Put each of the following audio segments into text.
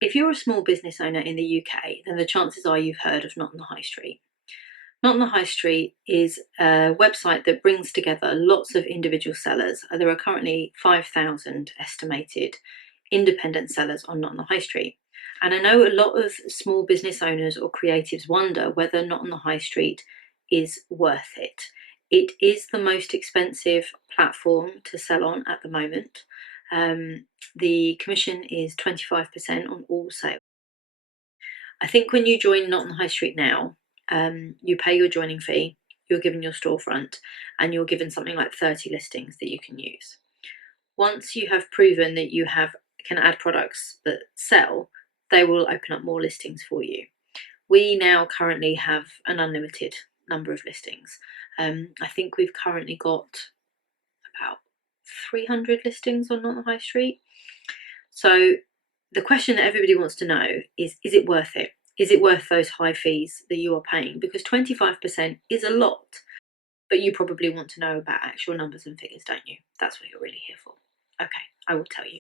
If you're a small business owner in the UK, then the chances are you've heard of Not on the High Street. Not on the High Street is a website that brings together lots of individual sellers. There are currently 5,000 estimated independent sellers on Not on the High Street. And I know a lot of small business owners or creatives wonder whether Not on the High Street is worth it. It is the most expensive platform to sell on at the moment. The commission is 25% on all sales. I think when you join Not on the High Street now, you pay your joining fee, you're given your storefront, and you're given something like 30 listings that you can use. Once you have proven that you can add products that sell, they will open up more listings for you. We now currently have an unlimited number of listings. I think we've currently got about 300 listings on Not on the High Street. So the question that everybody wants to know is it worth it? Is it worth those high fees that you are paying? Because 25% is a lot, but you probably want to know about actual numbers and figures, don't you? That's what you're really here for. Okay, I will tell you.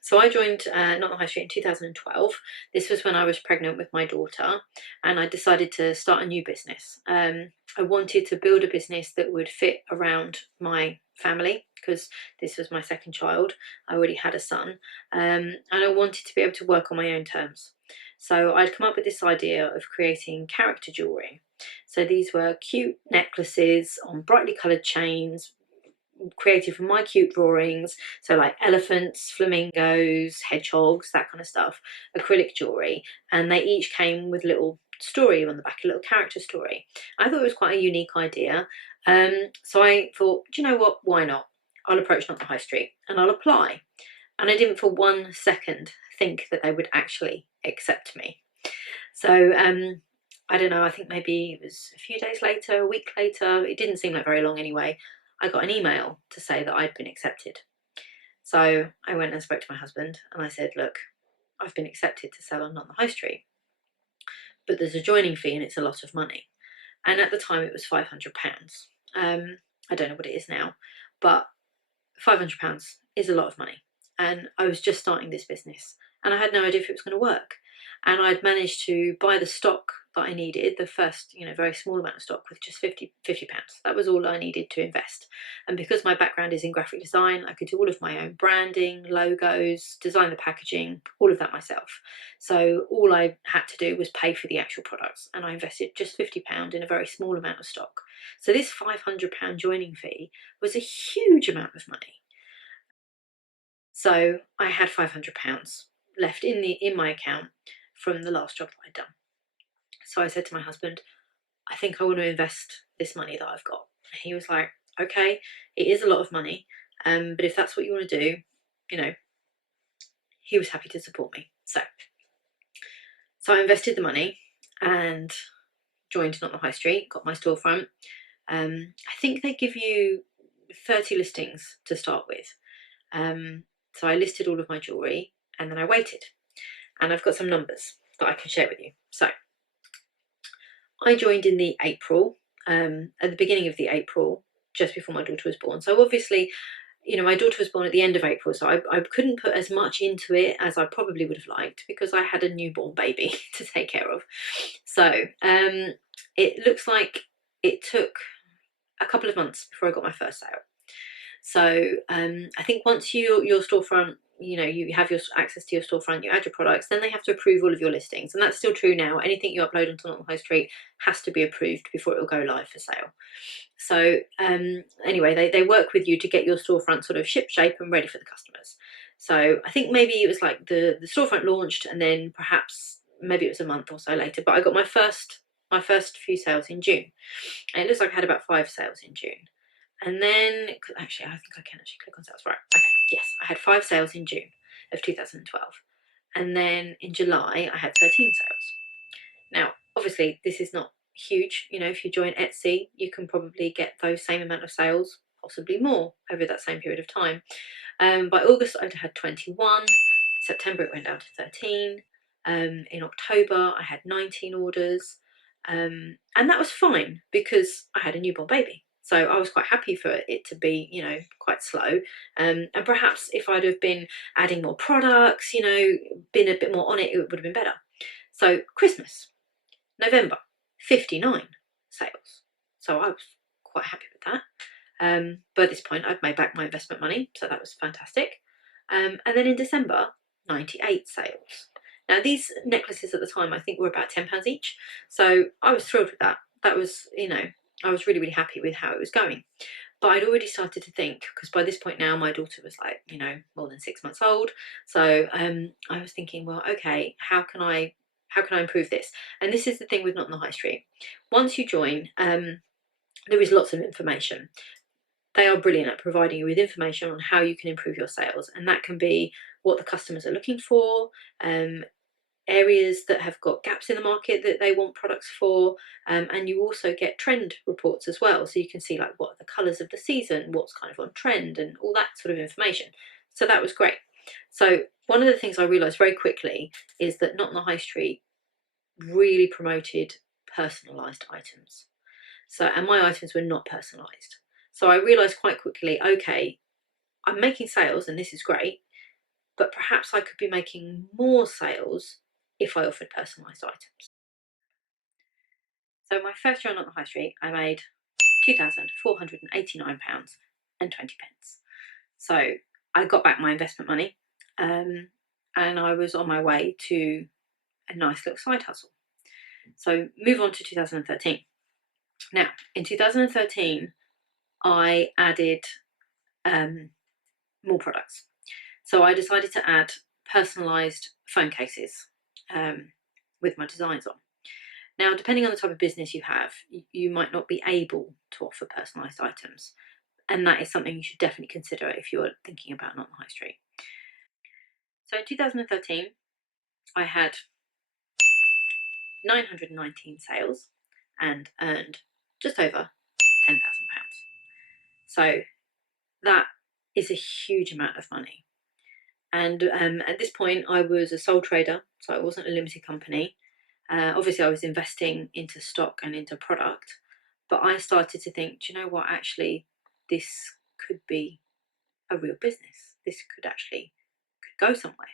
So I joined Not on the High Street in 2012. This was when I was pregnant with my daughter, and I decided to start a new business. I wanted to build a business that would fit around my family, because this was my second child. I already had a son, and I wanted to be able to work on my own terms. So I'd come up with this idea of creating character jewellery. So these were cute necklaces on brightly coloured chains, created from my cute drawings, so like elephants, flamingos, hedgehogs, that kind of stuff, acrylic jewellery, and they each came with a little story on the back, a little character story. I thought it was quite a unique idea, so I thought, do you know what, why not? I'll approach Not the High Street and I'll apply. And I didn't for 1 second think that they would actually accept me. So I don't know, I think maybe it was a few days later, a week later, it didn't seem like very long anyway, I got an email to say that I'd been accepted. So I went and spoke to my husband and I said, look, I've been accepted to sell on Not the High Street, but there's a joining fee and it's a lot of money. And at the time it was £500. I don't know what it is now, but £500 is a lot of money. And I was just starting this business and I had no idea if it was going to work. And I'd managed to buy the stock that I needed, the first, very small amount of stock, with just £50. That was all I needed to invest. And because my background is in graphic design, I could do all of my own branding, logos, design the packaging, all of that myself. So all I had to do was pay for the actual products, and I invested just £50 in a very small amount of stock. So this £500 joining fee was a huge amount of money. So I had £500 left in my account from the last job that I'd done. So I said to my husband, I think I want to invest this money that I've got. And he was like, okay, it is a lot of money, but if that's what you want to do, he was happy to support me. So I invested the money and joined Not the High Street, got my storefront. I think they give you 30 listings to start with. So I listed all of my jewellery and then I waited. And I've got some numbers that I can share with you. So I joined in the April, at the beginning of the April, just before my daughter was born. So obviously, my daughter was born at the end of April, so I couldn't put as much into it as I probably would have liked because I had a newborn baby to take care of. So it looks like it took a couple of months before I got my first sale. So I think once your storefront, you have your access to your storefront, you add your products, then they have to approve all of your listings. And that's still true now. Anything you upload onto Not on the High Street has to be approved before it will go live for sale. So anyway, they work with you to get your storefront sort of ship shape and ready for the customers. So I think maybe it was like the storefront launched and then perhaps maybe it was a month or so later, but I got my first few sales in June. And it looks like I had about 5 sales in June. And then, actually, I think I can actually click on sales. Right, okay, yes, I had 5 sales in June of 2012. And then in July, I had 13 sales. Now, obviously, this is not huge. If you join Etsy, you can probably get those same amount of sales, possibly more, over that same period of time. By August, I'd had 21. September, it went down to 13. In October, I had 19 orders. And that was fine because I had a newborn baby. So I was quite happy for it to be, you know, quite slow. And perhaps if I'd have been adding more products, you know, been a bit more on it, it would have been better. So Christmas, November, 59 sales. So I was quite happy with that. But at this point, I'd made back my investment money, so that was fantastic. And then in December, 98 sales. Now, these necklaces at the time, I think, were about £10 each. So I was thrilled with that. That was, you know, I was really, really happy with how it was going. But I'd already started to think, because by this point now, my daughter was like, you know, more than 6 months old. So I was thinking, well, okay, how can I improve this? And this is the thing with Not on the High Street. Once you join, there is lots of information. They are brilliant at providing you with information on how you can improve your sales, and that can be what the customers are looking for, areas that have got gaps in the market that they want products for, and you also get trend reports as well, so you can see like what are the colours of the season, what's kind of on trend, and all that sort of information. So that was great. So one of the things I realised very quickly is that Not on the High Street really promoted personalised items. So, and my items were not personalised. So I realised quite quickly, okay, I'm making sales and this is great, but perhaps I could be making more sales if I offered personalised items. So my first year on the High Street, I made £2,489.20. So I got back my investment money, and I was on my way to a nice little side hustle. So move on to 2013. Now, in 2013, I added more products. So I decided to add personalised phone cases with my designs on. Now, depending on the type of business you have, you might not be able to offer personalised items. And that is something you should definitely consider if you're thinking about Not on the High Street. So in 2013, I had 919 sales and earned just over £10,000. So that is a huge amount of money. And at this point, I was a sole trader, so I wasn't a limited company. Obviously, I was investing into stock and into product, but I started to think, do you know what? Actually, this could be a real business. This could go somewhere.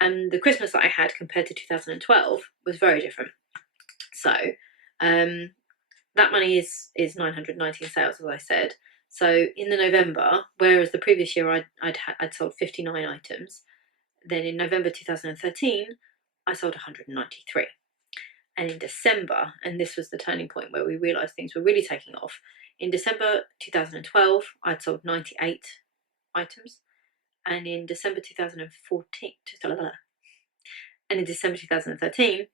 And the Christmas that I had compared to 2012 was very different. So that money is 919 sales, as I said. So in the November, whereas the previous year I'd sold 59 items, then in November 2013, I sold 193. And in December, and this was the turning point where we realised things were really taking off, in December 2012, I'd sold 98 items. And in December 2014, and in December 2013,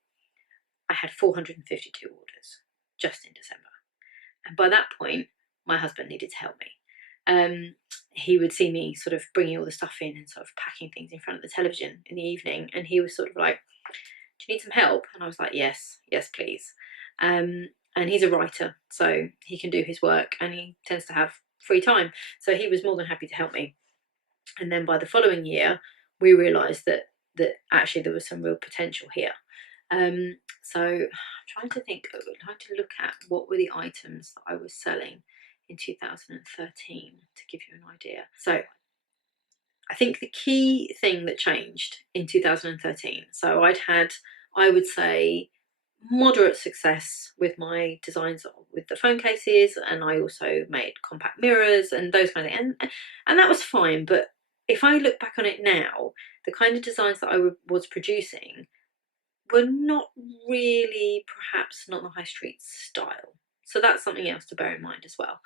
I had 452 orders just in December. And by that point, my husband needed to help me. He would see me sort of bringing all the stuff in and sort of packing things in front of the television in the evening. And he was sort of like, do you need some help? And I was like, yes, please. And he's a writer, so he can do his work and he tends to have free time. So he was more than happy to help me. And then by the following year, we realised that actually there was some real potential here. So I'm trying to think, trying to look at what were the items that I was selling in 2013 to give you an idea. So I think the key thing that changed in 2013, so I'd had, I would say, moderate success with my designs with the phone cases, and I also made compact mirrors and those kind of things, and that was fine. But if I look back on it now, the kind of designs that I was producing were not really perhaps Not on the High Street style. So that's something else to bear in mind as well.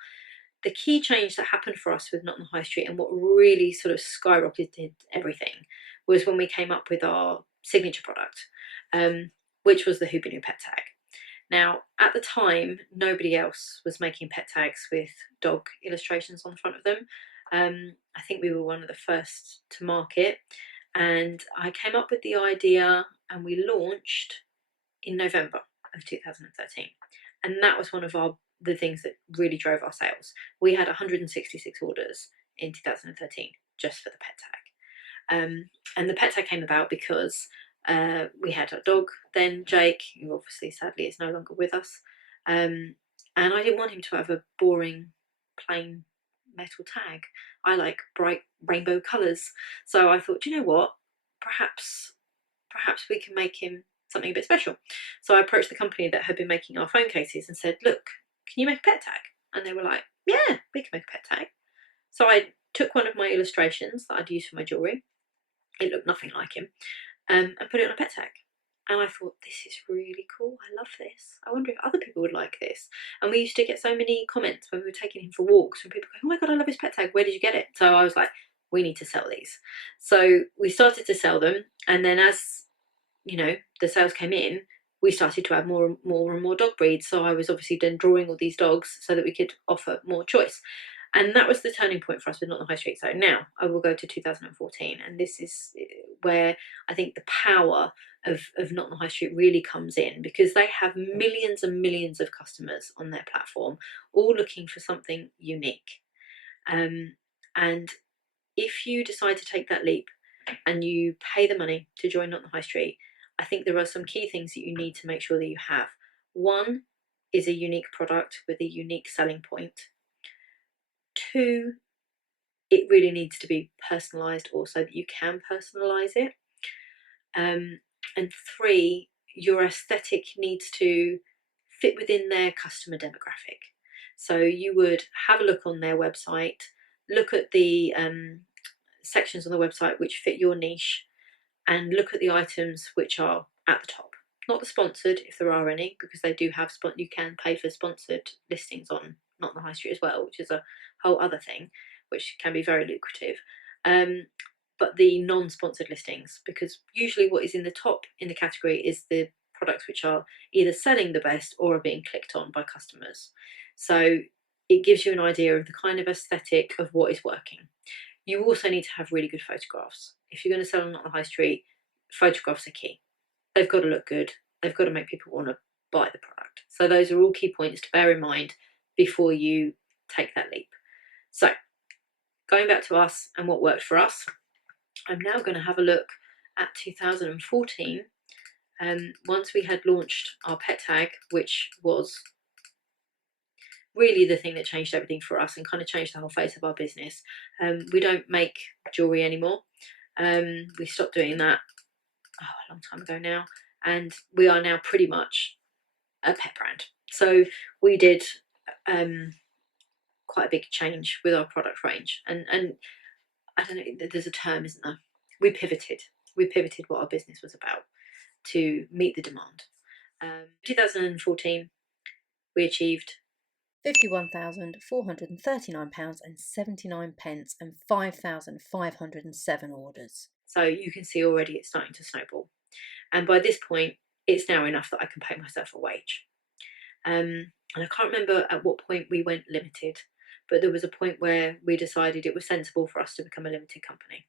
The key change that happened for us with Not on the High Street and what really sort of skyrocketed everything was when we came up with our signature product, which was the Hoobinoo pet tag. Now, at the time, nobody else was making pet tags with dog illustrations on the front of them. I think we were one of the first to market, and I came up with the idea and we launched in November of 2013. And that was one of the things that really drove our sales. We had 166 orders in 2013 just for the pet tag. And the pet tag came about because we had a dog then, Jake, who obviously sadly is no longer with us. and I didn't want him to have a boring plain metal tag. I like bright rainbow colours. So I thought, you know what, perhaps we can make him something a bit special. So I approached the company that had been making our phone cases and said, look, can you make a pet tag? And they were like, yeah, we can make a pet tag. So I took one of my illustrations that I'd used for my jewellery, it looked nothing like him, and put it on a pet tag. And I thought, this is really cool. I love this. I wonder if other people would like this. And we used to get so many comments when we were taking him for walks from people going, oh my God, I love his pet tag. Where did you get it? So I was like, we need to sell these. So we started to sell them. And then as, you know, the sales came in, we started to add more and more dog breeds. So I was obviously then drawing all these dogs so that we could offer more choice. And that was the turning point for us with Not the High Street. So now I will go to 2014. And this is where I think the power of Not the High Street really comes in, because they have millions and millions of customers on their platform, all looking for something unique. And if you decide to take that leap and you pay the money to join Not the High Street, I think there are some key things that you need to make sure that you have. One is a unique product with a unique selling point. 2, it really needs to be personalised also, that you can personalise it. And 3, your aesthetic needs to fit within their customer demographic. So you would have a look on their website, look at the sections on the website which fit your niche, and look at the items which are at the top. Not the sponsored, if there are any, because they do have you can pay for sponsored listings on Not the High Street as well, which is a whole other thing, which can be very lucrative. But the non-sponsored listings, because usually what is in the top in the category is the products which are either selling the best or are being clicked on by customers. So it gives you an idea of the kind of aesthetic of what is working. You also need to have really good photographs. If you're going to sell on Not the High Street, photographs are key. They've got to look good. They've got to make people want to buy the product. So those are all key points to bear in mind before you take that leap. So going back to us and what worked for us, I'm now going to have a look at 2014. Once we had launched our pet tag, which was really the thing that changed everything for us and kind of changed the whole face of our business. We don't make jewellery anymore. We stopped doing that a long time ago now, and we are now pretty much a pet brand. So we did quite a big change with our product range, and I don't know, there's a term, isn't there? We pivoted what our business was about to meet the demand. 2014 we achieved £51,439.79 and 5,507 orders. So you can see already it's starting to snowball. And by this point, it's now enough that I can pay myself a wage. And I can't remember at what point we went limited, but there was a point where we decided it was sensible for us to become a limited company.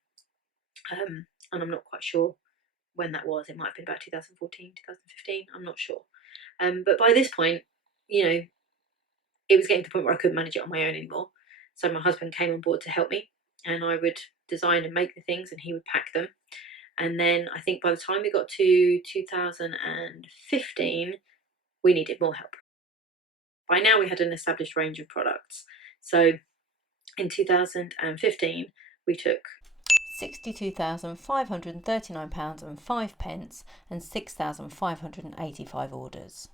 And I'm not quite sure when that was. It might have been about 2014, 2015. I'm not sure. But by this point, you know, it was getting to the point where I couldn't manage it on my own anymore. So my husband came on board to help me, and I would design and make the things and he would pack them. And then I think by the time we got to 2015, we needed more help. By now we had an established range of products. So in 2015, we took £62,539 and 5 pence and 6,585 orders.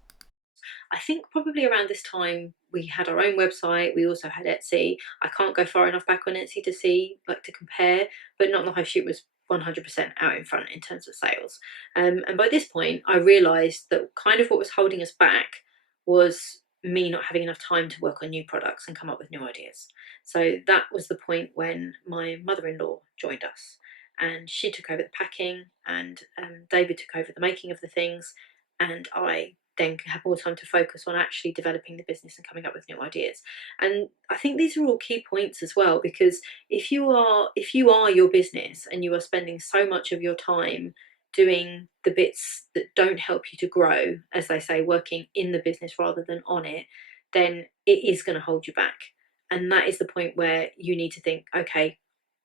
I think probably around this time we had our own website. We also had Etsy. I can't go far enough back on Etsy to see, like, to compare, but Not the High Street was 100% out in front in terms of sales. And by this point, I realised that kind of what was holding us back was me not having enough time to work on new products and come up with new ideas. So that was the point when my mother-in-law joined us, and she took over the packing, and David took over the making of the things, and I then have more time to focus on actually developing the business and coming up with new ideas. And I think these are all key points as well, because if you are your business and you are spending so much of your time doing the bits that don't help you to grow, as they say, working in the business rather than on it, then it is going to hold you back. And that is the point where you need to think, okay,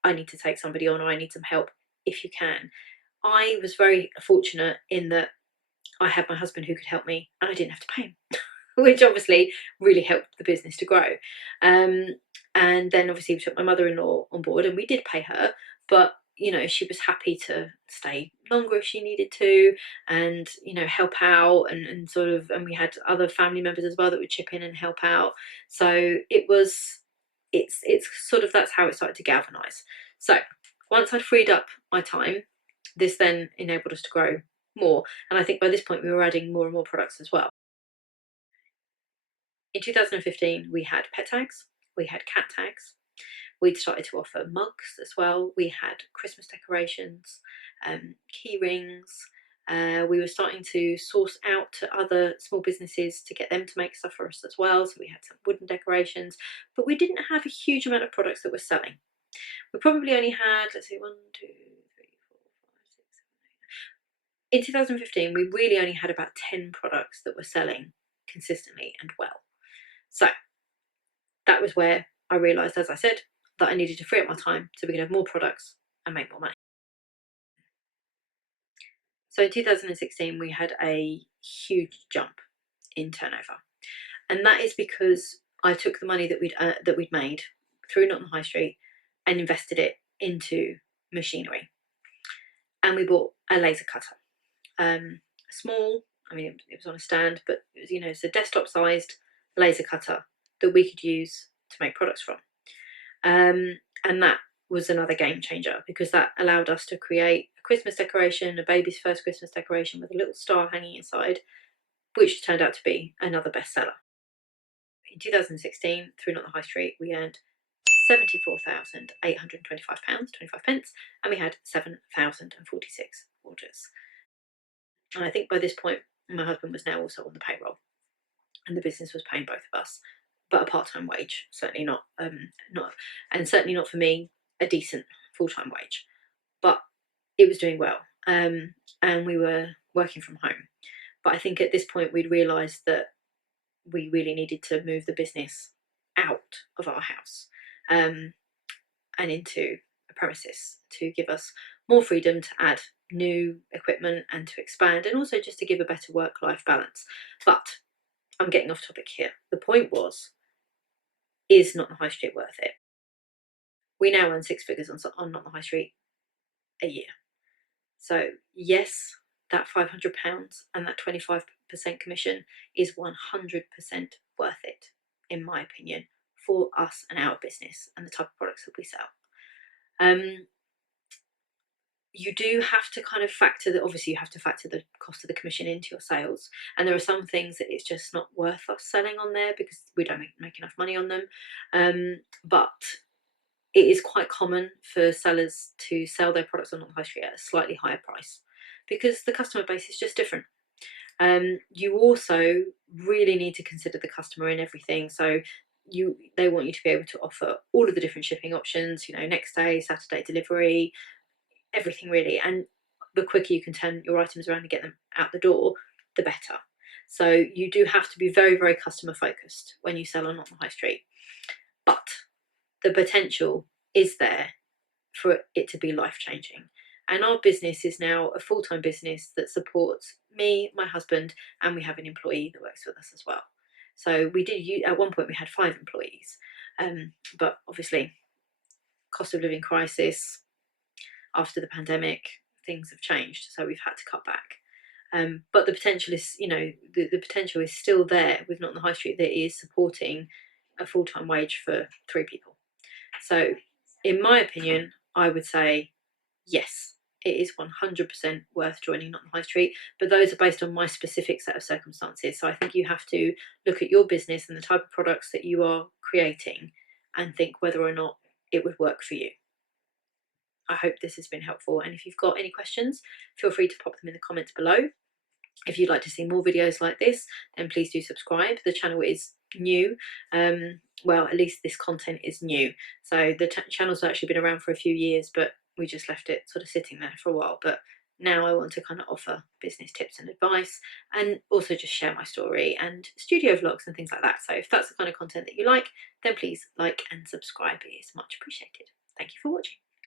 I need to take somebody on, or I need some help if you can. I was very fortunate in that I had my husband who could help me, and I didn't have to pay him. which obviously really helped the business to grow. And then obviously we took my mother-in-law on board, and we did pay her, but you know, she was happy to stay longer if she needed to, and you know, help out, and sort of, and we had other family members as well that would chip in and help out. So it's sort of, that's how it started to galvanize. So once I'd freed up my time, this then enabled us to grow more, and I think by this point we were adding more and more products as well. In 2015 we had pet tags, we had cat tags, we'd started to offer mugs as well, we had Christmas decorations, key rings. We were starting to source out to other small businesses to get them to make stuff for us as well. So we had some wooden decorations, but we didn't have a huge amount of products that were selling. We probably only had, let's see, 1, 2, 3, 4, 5, 6, 7, 8. In 2015, we really only had about 10 products that were selling consistently and well. So that was where I realised, as I said, that I needed to free up my time so we could have more products and make more money. So in 2016, we had a huge jump in turnover, and that is because I took the money that we'd made through Not on the High Street and invested it into machinery, and we bought a laser cutter, small. I mean, it was on a stand, but it was, you know, it's a desktop-sized laser cutter that we could use to make products from, and that was another game changer, because that allowed us to create a Christmas decoration, a baby's first Christmas decoration with a little star hanging inside, which turned out to be another bestseller. In 2016, through Not the High Street, we earned £74,825, 25 pence, and we had 7,046 orders. And I think by this point, my husband was now also on the payroll, and the business was paying both of us, but a part-time wage, certainly not, and certainly not for me, a decent full-time wage, but it was doing well, and we were working from home. But I think at this point we'd realised that we really needed to move the business out of our house, and into a premises, to give us more freedom to add new equipment and to expand, and also just to give a better work-life balance. But I'm getting off topic here. The point was, is Not the High Street worth it? We now earn 6 figures on Not the High Street a year. So yes, that £500 and that 25% commission is 100% worth it, in my opinion, for us and our business and the type of products that we sell. You do have to kind of factor that, obviously you have to factor the cost of the commission into your sales, and there are some things that it's just not worth us selling on there because we don't make enough money on them, but it is quite common for sellers to sell their products on the high street at a slightly higher price because the customer base is just different. You also really need to consider the customer in everything. So they want you to be able to offer all of the different shipping options, you know, next day, Saturday delivery, everything really. And the quicker you can turn your items around and get them out the door, the better. So you do have to be very, very customer focused when you sell on the high street. But the potential is there for it to be life-changing. And our business is now a full-time business that supports me, my husband, and we have an employee that works with us as well. So we did, at one point we had 5 employees, but obviously cost of living crisis, after the pandemic, things have changed, so we've had to cut back. But the potential is, you know, the potential is still there with Not on the High Street, that is supporting a full-time wage for 3 people. So in my opinion, I would say yes, it is 100% worth joining Not on the High Street, but those are based on my specific set of circumstances. So I think you have to look at your business and the type of products that you are creating and think whether or not it would work for you. I hope this has been helpful, and if you've got any questions, feel free to pop them in the comments below. If you'd like to see more videos like this, then please do subscribe. The channel is new, well, at least this content is new. So the channel's actually been around for a few years, but we just left it sort of sitting there for a while. But now I want to kind of offer business tips and advice, and also just share my story and studio vlogs and things like that. So if that's the kind of content that you like, then please like and subscribe. It is much appreciated. Thank you for watching.